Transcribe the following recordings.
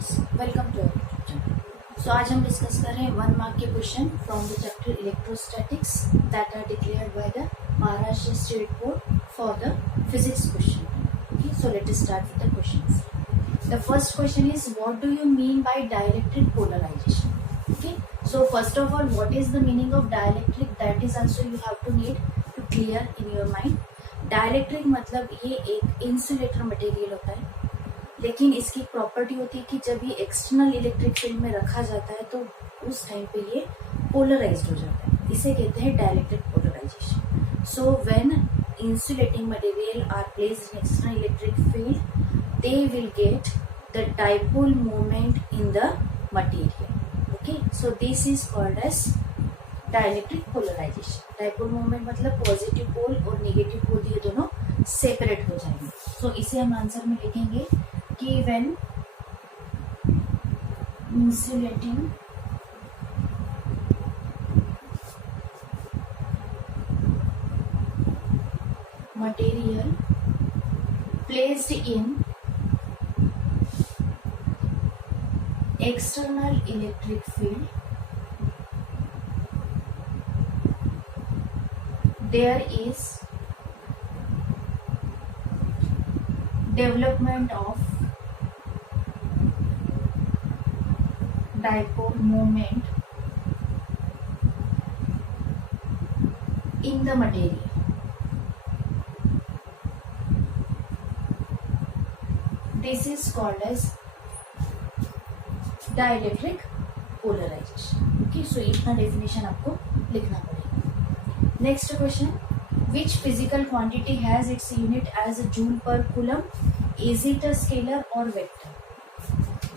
Friends, welcome to YouTube channel. So आज हम discuss कर रहे हैं 1 मार्क के question from the chapter electrostatics that are declared by the Maharashtra state board for the physics question. Okay, so let us start with the questions. The first question is what do you mean by dielectric polarization? Okay, so first of all what is the meaning of dielectric, that is also you have to need to clear in your mind. Dielectric मतलब ये एक insulator material होता है, लेकिन इसकी property होती है कि जब ये एक्सटर्नल इलेक्ट्रिक फील्ड में रखा जाता है तो उस टाइम पे ये पोलराइज्ड हो जाता है। इसे कहते हैं dielectric polarisation. So when insulating material are placed in external electric field, they will get the dipole moment in the material. Okay, so this is called as dielectric polarisation. Dipole moment मतलब positive pole और negative पोल ये दोनों separate हो जाएंगे। सो इसे हम answer में लिखेंगे कि when insulating material placed in external electric field, there is development of dipole moment in the material. This is called as dielectric polarization. Okay, so इतना definition आपको लिखना पड़ेगा। Next question, which physical quantity has its unit as a joule per coulomb? Is it a scalar or vector?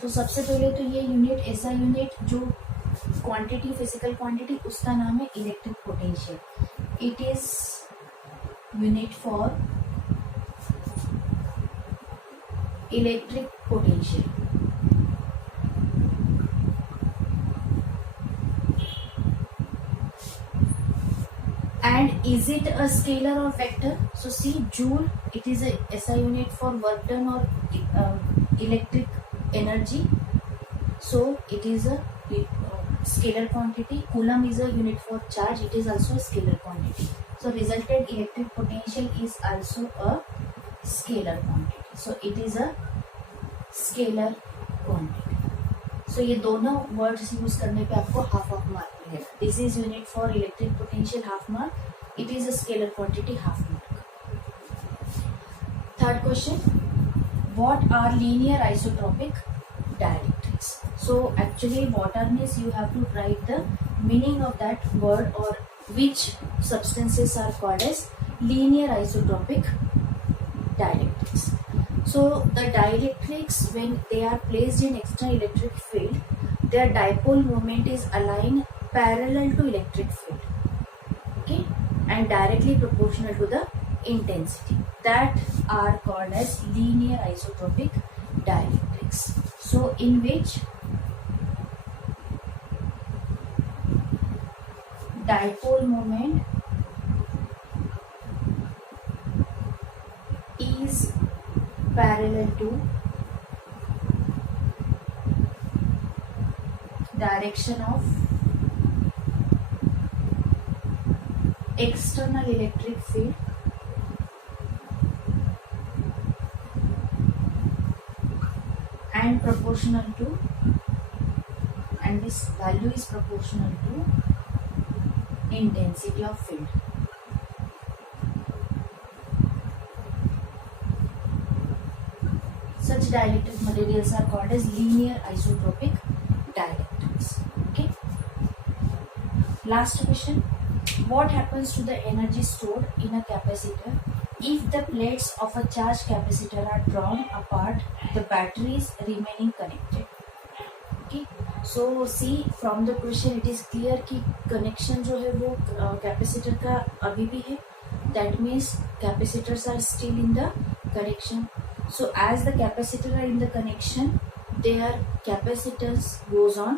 तो सबसे पहले तो ये unit ऐसा यूनिट जो क्वांटिटी फिजिकल क्वांटिटी उसका नाम है electric potential. It is unit for electric potential. And is it a scalar or vector? So see, joule, it is a SI unit for work done or electric energy. So it is a scalar quantity. Coulomb is a unit for charge. It is also a scalar quantity. So resultant electric potential is also a scalar quantity. So it is a scalar quantity. So ये दोनों words use करने पे आपको half mark मिलेगा। This is unit for electric potential half mark, it is a scalar quantity half mark. Third question, what are linear isotropic dielectrics? So actually what are means you have to write the meaning of that word और which substances are called as linear isotropic dielectrics. So the dielectrics, when they are placed in external electric field, their dipole moment is aligned parallel to electric field, okay, and directly proportional to the intensity. That are called as linear isotropic dielectrics. So in which dipole moment is parallel to direction of external electric field and proportional to, and this value is proportional to intensity of field. Such dielectric materials are called as linear isotropic dielectrics. Okay. Last question, what happens to the energy stored in a capacitor if the plates of a charged capacitor are drawn apart, the batteries remaining connected? Okay. So see, from the question it is clear कि connection जो है वो capacitor का अभी भी है. That means capacitors are still in the connection. So as the capacitor are in the connection, their capacitance goes on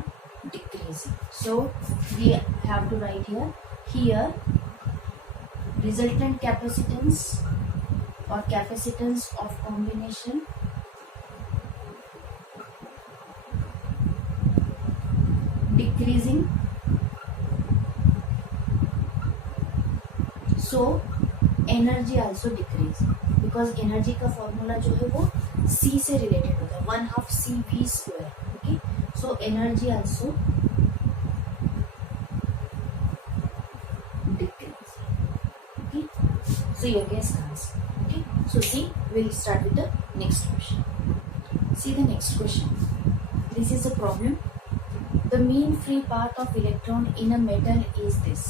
decreasing. So we have to write here resultant capacitance or capacitance of combination decreasing, so energy also decrease, because energy का formula जो है वो C से related होता है, 1/2 CV². Okay, so energy also decrease. Okay, so your guess comes. Okay, so see, we'll start with the next question. See the next question. This is a problem. The mean free path of electron in a metal is this.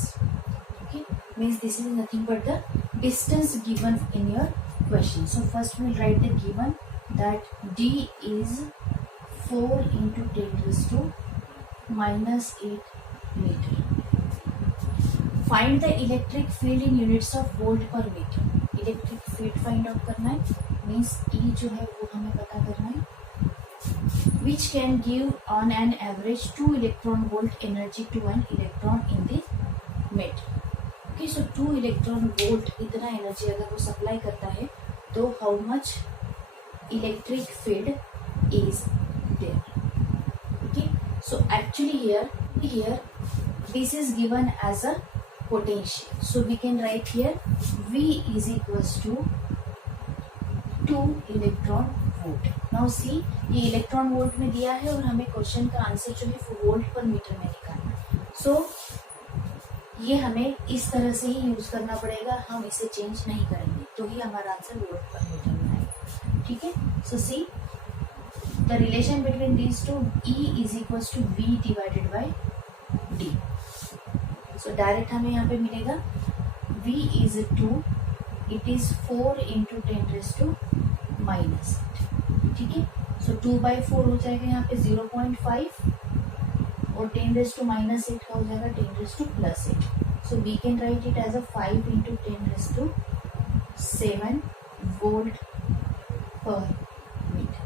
Okay, means this is nothing but the distance given in your question. So first we'll write the given, that D is 4 into 10⁻⁻8 meter. Find the electric field in units of volt per meter. Electric field find out करना है, means E जो है वो हमें पता करना है. Which can give on an average 2 electron volt energy to an electron in the metal. Okay, so 2 electron volt इतना एनर्जी अगर वो सप्लाई करता है तो how much electric field is there. Okay, so actually here this is given as a potential, so we can write here V is equals to 2 electron volt. Now see, ये electron volt में दिया है और हमें question का answer जो है वो वोल्ट पर मीटर में निकालना है. सो ये हमें इस तरह से ही यूज करना पड़ेगा, हम इसे चेंज नहीं करेंगे तो ही हमारा आंसर वोल्ट पर मीटर में आएगा. ठीक है, so see the relation between these two, E is equals to V divided by D. So direct हमें यहाँ पे मिलेगा V is 2, it is 4 into 10⁻⁻8. ठीक है, सो 2/4 हो जाएगा यहाँ पे 0.5 और 10⁻⁻8 का हो जाएगा 10⁻+8. So we can write it as a 5 into 10⁻7 volt per metre.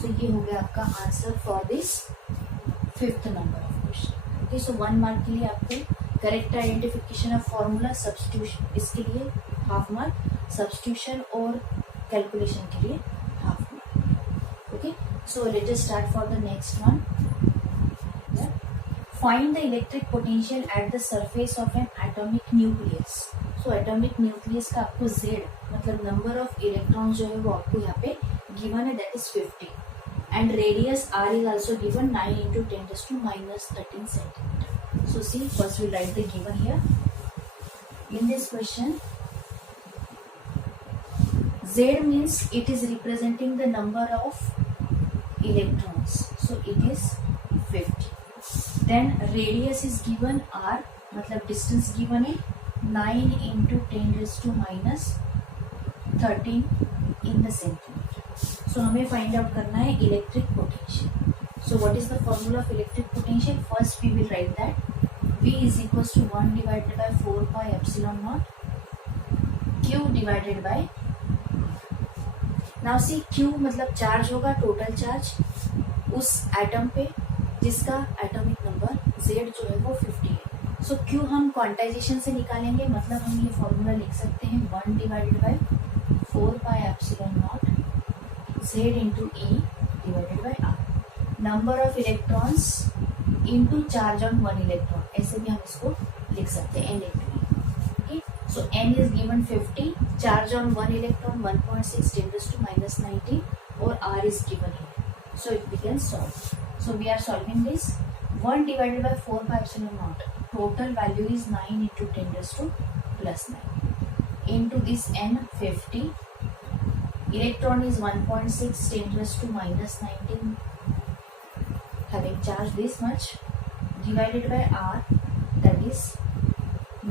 So ये हो गया आपका answer for this 5th number of question. Okay, so 1 mark के लिए आपको correct identification of formula, substitution इसके लिए हाफ मार्क, सब्स्टिट्यूशन और कैलकुलेशन के लिए half mark. Okay, so let us start for the next one. Find the electric potential at the surface of N atomic nucleus. So atomic nucleus का आपको Z मतलब number of electron जो है वो आपको यहाँ पे गिवन है, that is 50, and radius R is also given 9 into 10⁻13 centimeter. So see, first we write the given here. In this question, Z means it is representing the number of electrons, so it is 50. Then radius is given R, मतलब distance given है 9 into 10⁻13 in the centimeter. So हमें find out करना है electric potential. So what is the formula of electric potential? First we will write that V is equals to 1 divided by 4 pi epsilon naught Q divided by, now see Q मतलब charge होगा, total charge उस atom पे जिसका atomic number Z जो है वो 50 है. सो Q हम क्वांटाइजेशन से निकालेंगे, मतलब हम ये फॉर्मूला लिख सकते हैं 1 divided by 4 pi epsilon not Z into E divided by R. Number of electrons into charge on 1 electron, ऐसे भी हम इसको लिख सकते हैं N into E. Okay, so N is given 50, charge on 1 electron 1.6 10⁻⁻19 और R is given here. So it we can solve. So we are solving this. 1 divided by 4 pi epsilon naught, total value is 9 into 10⁻9 into this N 50. Electron is 1.6 10⁻⁻19 having charge this much divided by R, that is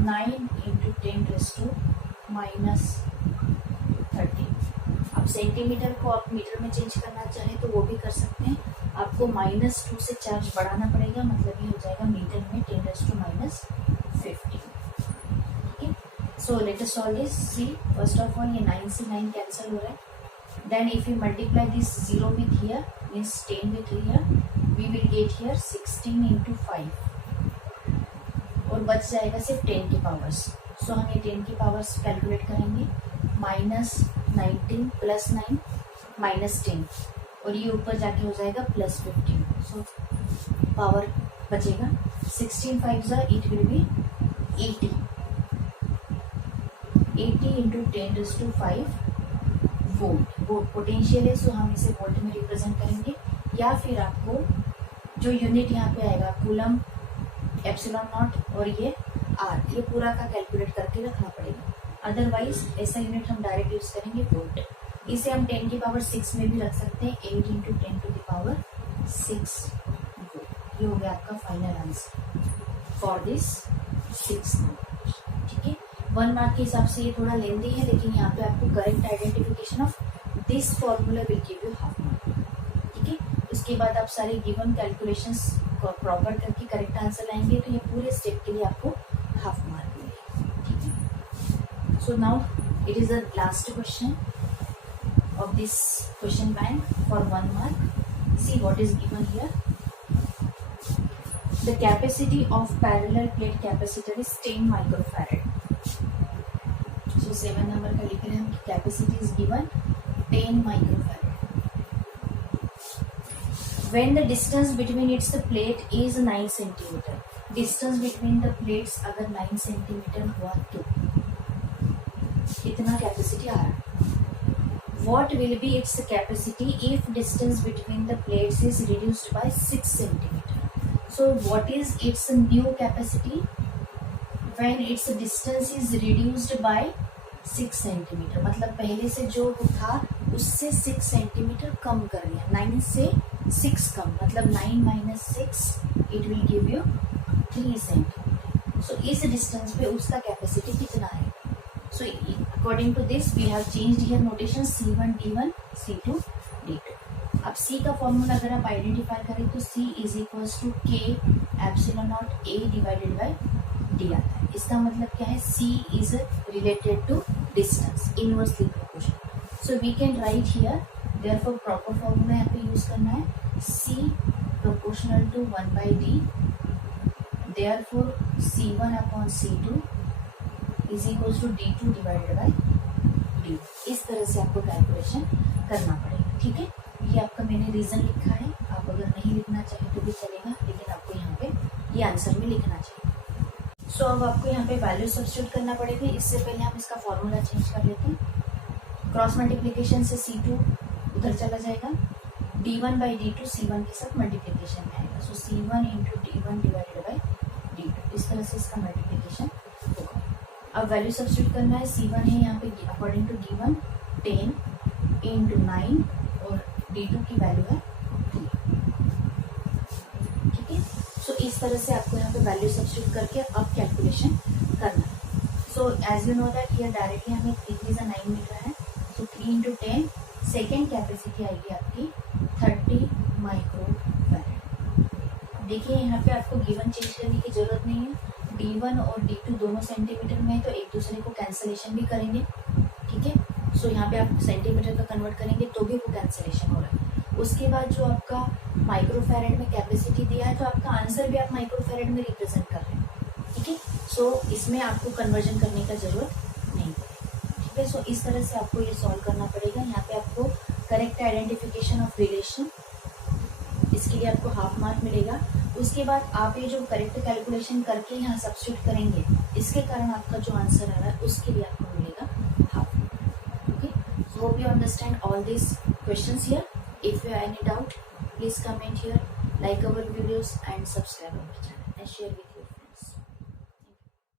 9 into 10⁻13. अब centimetre को आप metre में change करना चाहें तो वो भी कर सकते हैं. आपको -2 से चार्ज बढ़ाना पड़ेगा, मतलब ये हो जाएगा मीटर में 10⁻15. ठीक, so let us solve this. See first of all ये 9 से 9 कैंसिल हो रहा है. Then if you multiply this 0 with here means 10 with here, we will get here 16 into 5 और बच जाएगा सिर्फ 10 की पावर्स. सो हम ये 10 की पावर्स कैलकुलेट करेंगे. -19 + 9 -10 और ये ऊपर जाके हो जाएगा +15. सो पावर बचेगा 16 5 it will be 80 into 10⁵ volt. वो पोटेंशियल है, सो हम इसे वोल्ट में रिप्रेजेंट करेंगे, या फिर आपको जो यूनिट यहाँ पे आएगा कूलम, एप्सिलॉन नॉट और ये आर, ये पूरा का कैलकुलेट करके रखना पड़ेगा। अदरवाइज ऐसा यूनिट हम डायरेक्ट यूज करेंगे वोल्ट। इसे हम 10 की पावर 6 में भी रख सकते हैं, 8 into 10 to the power 6 volt. ये हो गया आपका final answer for this 6 number. ठीक है, 1 मार्क के हिसाब से ये थोड़ा लेंदी है, लेकिन यहाँ पे आपको correct identification of this formula will give you half mark. ठीक है, उसके बाद आप सारे गिवन कैलकुलेशंस प्रॉपर करके करेक्ट आंसर लाएंगे, तो ये पूरे स्टेप के लिए आपको हाफ मार्क मिलेगा। ठीक है, so now it is the last question of this question bank for 1 mark. See what is given here. The capacity of parallel plate capacitor is 10 microfarad. So 7 number का लिख रहे हैं हम, capacity is given 10 microfarad. When the distance between its plate is 9 centimeter. Distance between the plates अगर 9 centimeter हुआ तो कितना capacity आ रहा है? What will be its capacity if distance between the plates is reduced by 6 centimeter? So what is its new capacity when its distance is reduced by 6 centimeter? मतलब पहले से जो था उससे 6 centimeter कम कर लिया, 9 से 6 कम, मतलब 9 minus 6 it will give you 3 centimeter. So इस distance पे उसका capacity कितना है? So according to this we have changed here notation C1 D1 C2 D2. अब C का फॉर्मूला अगर आप आइडेंटिफाई करें तो C is equals to K epsilon not A divided by D आता है। इसका मतलब क्या है? C is related to distance, inversely proportional. So we can write here, therefore proper formula यहाँ पे यूज करना है, C proportional to 1/D, therefore C1 upon C2 is equal to D2 divided by D। इस तरह से आपको calculation करना पड़ेगा। ठीक है, ये आपका मैंने रीजन लिखा है, आप अगर नहीं लिखना चाहे तो भी चलेगा, लेकिन आपको यहाँ पे ये आंसर में लिखना चाहिए। सो अब आपको यहाँ पे वैल्यू सब्स्टिट्यूट करना पड़ेगी। इससे पहले हम इसका फॉर्मूला चेंज कर लेते हैं। क्रॉस मल्टीप्लीकेशन से C2 उधर चला जाएगा, D1 बाई D2 C1 के साथ मल्टीप्लीकेशन में आएगा। सो C1 into D1 divided by D2, इस तरह से इसका मल्टीप्लीकेशन होगा। अब वैल्यू सब्स्टिट्यूट करना है, C1 है यहाँ पे अकॉर्डिंग टू D1 10 इंटू 9 और D2 की वैल्यू है 3। ठीक है, सो इस तरह से आपको यहाँ पे वैल्यू सब्स्टिट्यूट करके अब कैलकुलेशन करना है। So as you know that here directly हमें 3 मीटर है, सो 3 इंटू 10 सेकेंड कैपेसिटी आएगी आपकी 30 माइक्रोफैराड। देखिए यहाँ पे आपको गिवन चेंज करने की जरूरत नहीं है, D1 और D2 दोनों सेंटीमीटर में है, तो एक दूसरे को कैंसलेशन भी करेंगे। ठीक है, सो यहाँ पे आप सेंटीमीटर का कन्वर्ट करेंगे तो भी वो कैंसलेशन हो रहा है। उसके बाद जो आपका माइक्रोफैराड में कैपेसिटी दिया है, तो आपका आंसर भी आप माइक्रोफैराड में रिप्रेजेंट कर रहे हैं। ठीक है, सो इसमें आपको कन्वर्जन करने का जरूरत नहीं पड़ेगी। ठीक है, सो इस तरह से आपको ये सॉल्व करना पड़ेगा। यहाँ पे आपको करेक्ट आइडेंटिफिकेशन ऑफ रिलेशन, इसके लिए आपको हाफ मार्क मिलेगा। उसके बाद आप ये जो करेक्ट कैलकुलेशन करके यहाँ सब्स्टिट्यूट करेंगे, इसके कारण आपका जो आंसर आ रहा है उसके लिए आपको मिलेगा half. Okay, hope you understand all this questions here. If you have any doubt, please comment here, like our videos and subscribe our channel and share with